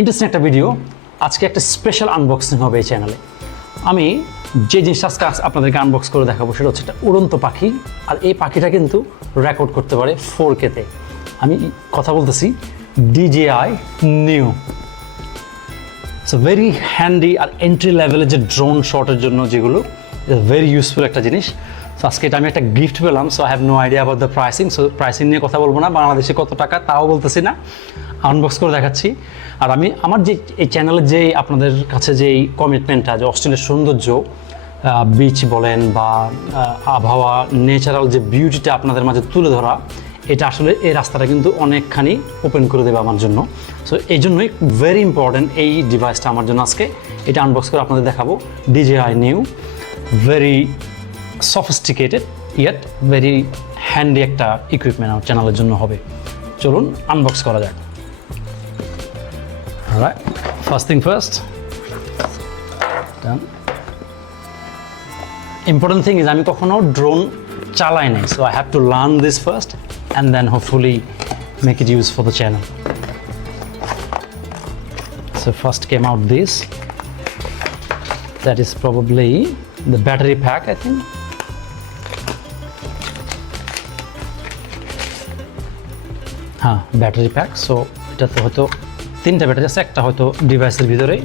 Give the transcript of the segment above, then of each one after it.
Interesting একটা video আজকে একটা স্পেশাল আনবক্সিং হবে এই চ্যানেলে আমি যে জিনিসটা আজকে আপনাদেরকে আনবক্স করে দেখাবো সেটা হচ্ছে একটা উড়ন্ত পাখি, আর এই পাখিটা কিন্তু রেকর্ড করতে পারে ফোর কেতে আমি কথা বলতেছি DJI new so very handy আর এন্ট্রি লেভেলের যে ড্রোন শটের জন্য যেগুলো ভেরি ইউজফুল একটা জিনিস। সো আজকে এটা আমি একটা গিফট পেলাম so I have no idea about the pricing so pricing নিয়ে কথা বলব না, বাংলাদেশে কত টাকা তাও বলতেছি না। আনবক্স করে দেখাচ্ছি। আর আমি, আমার যে, এই চ্যানেলের যে আপনাদের কাছে যে কমিটমেন্টটা যে অস্ট্রেলিয়ার সৌন্দর্য বিচ বলেন বা আবহাওয়া ন্যাচারাল যে বিউটিটা আপনাদের মাঝে তুলে ধরা, এটা আসলে এই রাস্তাটা কিন্তু অনেকখানি ওপেন করে দেবে আমার জন্য। সো এই জন্যই ভেরি ইম্পর্ট্যান্ট এই ডিভাইসটা আমার জন্য আজকে। এটা আনবক্স করে আপনাদের দেখাবো। DJI new very sophisticated yet very handy একটা ইকুইপমেন্ট আমার চ্যানেলের জন্য হবে চলুন আনবক্স করা যাক first thing first important thing is আমি কখনো ড্রোন চালাই নাই so I have to learn this first and then hopefully make it use for the channel So first came out this. That is probably the battery pack, I think. হ্যাঁ battery pack so এটাতে হয়তো তিনটা battery আছে একটা হয়তো ডিভাইসের ভিতরেই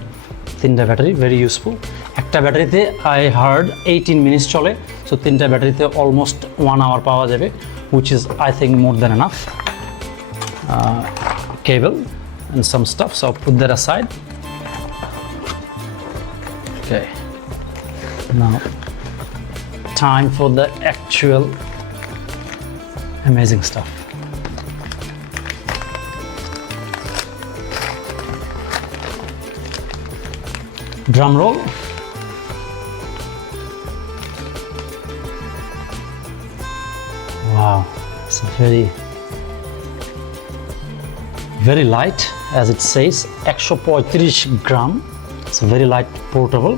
তিনটা ব্যাটারি ভেরি ইউজফুল একটা ব্যাটারিতে আই হার্ড এইটিন মিনিটস চলে সো তিনটা ব্যাটারিতে অলমোস্ট ওয়ান আওয়ার পাওয়া যাবে which is I think more than enough cable and some stuff. So I'll put that aside. Okay. Now, time for the actual amazing stuff. Drum roll. Wow, it's very very light as it says একশো পঁয়ত্রিশ gram it's very light portable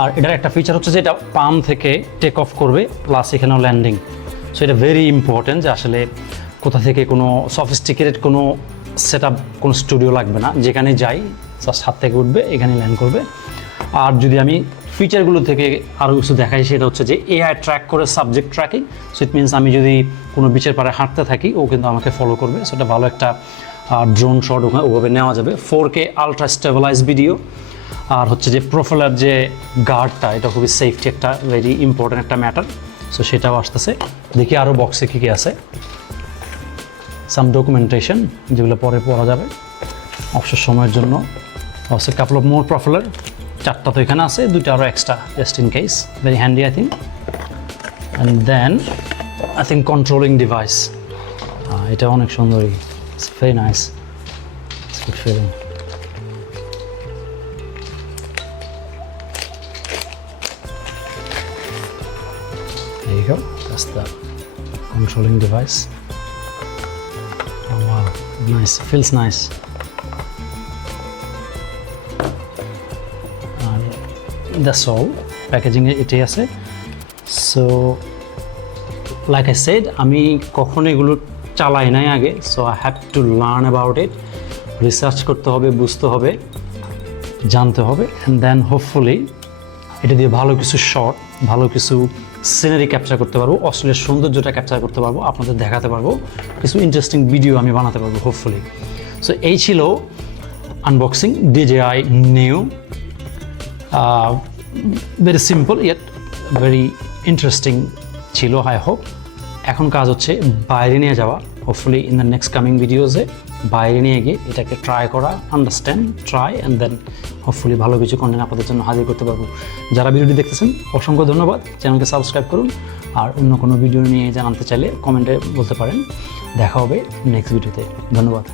আর এটার একটা feature হচ্ছে যে এটা palm থেকে take off করবে প্লাস এখানেও ল্যান্ডিং সো এটা ভেরি ইম্পর্টেন্ট যে আসলে কোথা থেকে কোনো সফিস্টিকেটেড কোনো সেট আপ কোনো স্টুডিও লাগবে না। যেখানে যাই জাস্ট হাত থেকে উঠবে এখানে ল্যান্ড করবে। আর যদি আমি ফিচারগুলো থেকে আরও কিছু দেখাই, সেটা হচ্ছে যে এআই ট্র্যাক করে subject tracking so it means আমি যদি কোনো বিচের পাড়ে হাঁটতে থাকি, ও কিন্তু আমাকে ফলো করবে। সেটা ভালো একটা ড্রোন শট ওখানে ওভাবে নেওয়া যাবে। Four K ultra stabilise video আর হচ্ছে যে প্রোফাইলার যে গার্ডটা এটা খুবই সেফটি একটা ভেরি ইম্পর্ট্যান্ট একটা ম্যাটার সো সেটাও আসতেছে। দেখি আরও বক্সে কী কী আছে। সাম ডকুমেন্টেশন যেগুলো পরে পড়া যাবে। অবসর সময়ের জন্য। অবশ্যই কাপল অফ মোর প্রফেলার চারটা তো এখানে আছে দুইটা আরও extra just in case very handy I think and then I think controlling device এটা অনেক সুন্দরই it's very nice it's good feeling There you go. That's the controlling device. Oh wow, nice. Feels nice. That's all প্যাকেজিংয়ে এটাই আছে। So like I said আমি কখনো এগুলো চালাই নাই আগে। So I have to learn about it research করতে হবে, বুঝতে হবে, জানতে হবে অ্যান্ড দেন হোপফুলি এটা দিয়ে ভালো কিছু শট ভালো কিছু সিনারি ক্যাপচার করতে পারব, অস্ট্রেলিয়ার সৌন্দর্যটা ক্যাপচার করতে পারব, আপনাদের দেখাতে পারব, কিছু ইন্টারেস্টিং ভিডিও আমি বানাতে পারব হোপফুলি সো এই ছিল unboxing DJI new very simple yet very interesting ছিল আই হোপ এখন কাজ হচ্ছে বাইরে নিয়ে যাওয়া। Hopefully in the next coming ভিডিওসে বাইরে নিয়ে গিয়ে এটাকে ট্রাই করা understand try and then hopefully ভালো কিছু কন্টেন্ট আপনাদের জন্য হাজির করতে পারব। যারা ভিডিওটি দেখতেছেন, অসংখ্য ধন্যবাদ। চ্যানেলকে সাবস্ক্রাইব করুন আর অন্য কোনো ভিডিও নিয়ে জানাতে চাইলে কমেন্টে বলতে পারেন। দেখা হবে নেক্সট ভিডিওতে ধন্যবাদ।